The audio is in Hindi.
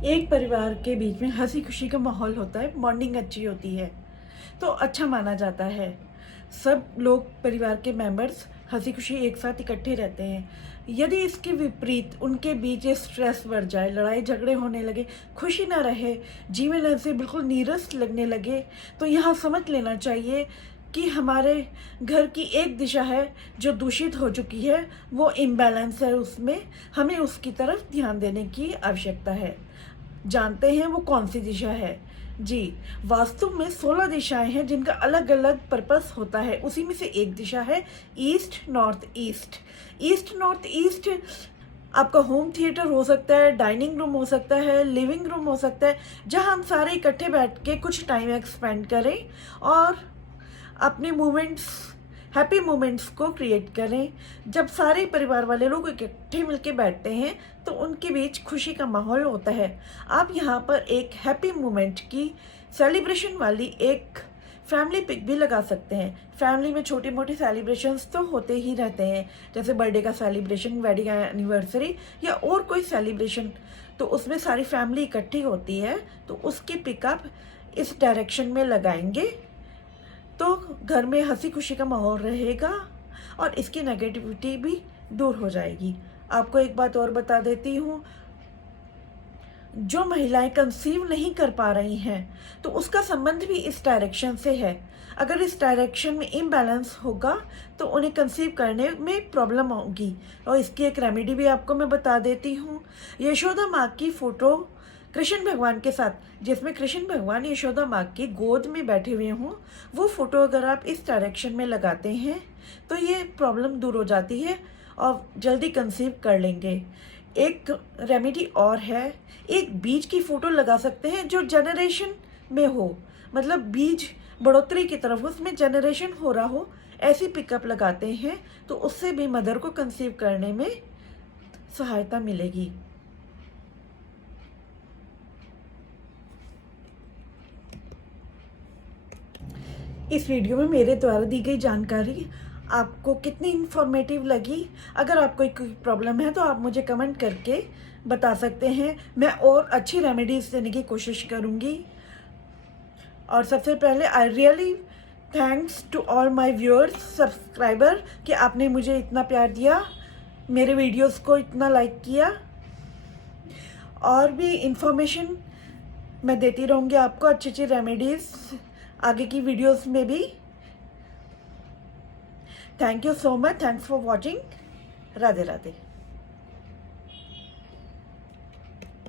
एक परिवार के बीच में हंसी खुशी का माहौल होता है, बॉन्डिंग अच्छी होती है तो अच्छा माना जाता है। सब लोग परिवार के मेंबर्स हंसी खुशी एक साथ इकट्ठे रहते हैं। यदि इसके विपरीत उनके बीच स्ट्रेस बढ़ जाए, लड़ाई झगड़े होने लगे, खुशी ना रहे, जीवन ऐसे बिल्कुल नीरस लगने लगे, तो यहाँ समझ लेना चाहिए कि हमारे घर की एक दिशा है जो दूषित हो चुकी है, वो इम्बैलेंस है, उसमें हमें उसकी तरफ ध्यान देने की आवश्यकता है। जानते हैं वो कौन सी दिशा है? जी, वास्तु में 16 दिशाएं हैं जिनका अलग अलग पर्पस होता है। उसी में से एक दिशा है east north east. East north east आपका होम थिएटर हो सकता है, डाइनिंग रूम हो सकता है, लिविंग रूम हो सकता है, जहां हम सारे इकट्ठे बैठ के कुछ टाइम एक्सपेंड करें और अपने मोमेंट्स, हैप्पी मोमेंट्स को क्रिएट करें। जब सारे परिवार वाले लोग इकट्ठे मिलके बैठते हैं तो उनके बीच खुशी का माहौल होता है। आप यहाँ पर एक हैप्पी मोमेंट की सेलिब्रेशन वाली एक फैमिली पिक भी लगा सकते हैं। फैमिली में छोटी मोटी सेलिब्रेशंस तो होते ही रहते हैं, जैसे बर्थडे का सेलिब्रेशन, वेडिंग एनिवर्सरी या और कोई सेलिब्रेशन, तो उसमें सारी फैमिली इकट्ठी होती है, तो उसकी पिकअप इस डायरेक्शन में लगाएंगे तो घर में हंसी खुशी का माहौल रहेगा और इसकी नेगेटिविटी भी दूर हो जाएगी। आपको एक बात और बता देती हूँ, जो महिलाएं कंसीव नहीं कर पा रही हैं तो उसका संबंध भी इस डायरेक्शन से है। अगर इस डायरेक्शन में इम्बैलेंस होगा तो उन्हें कंसीव करने में प्रॉब्लम होगी। और इसकी एक रेमेडी भी आपको मैं बता देती हूँ। यशोदा माँ की फोटो कृष्ण भगवान के साथ, जिसमें कृष्ण भगवान यशोदा माँ की गोद में बैठे हुए हों, वो फोटो अगर आप इस डायरेक्शन में लगाते हैं तो ये प्रॉब्लम दूर हो जाती है और जल्दी कंसीव कर लेंगे। एक रेमेडी और है, एक बीज की फोटो लगा सकते हैं जो जनरेशन में हो, मतलब बीज बढ़ोतरी की तरफ उसमें जनरेशन हो रहा हो, ऐसी पिकअप लगाते हैं तो उससे भी मदर को कंसीव करने में सहायता मिलेगी। इस वीडियो में मेरे द्वारा दी गई जानकारी आपको कितनी इन्फॉर्मेटिव लगी? अगर आपको कोई प्रॉब्लम है तो आप मुझे कमेंट करके बता सकते हैं। मैं और अच्छी रेमेडीज देने की कोशिश करूँगी। और सबसे पहले I really thanks to all my viewers, subscriber, कि आपने मुझे इतना प्यार दिया, मेरे वीडियोस को इतना लाइक किया। और भी इंफॉर्मेशन मैं देती रहूँगी आपको, अच्छी अच्छी रेमेडीज आगे की वीडियोस में भी। Thank you so much, thanks for watching. Radhe Radhe.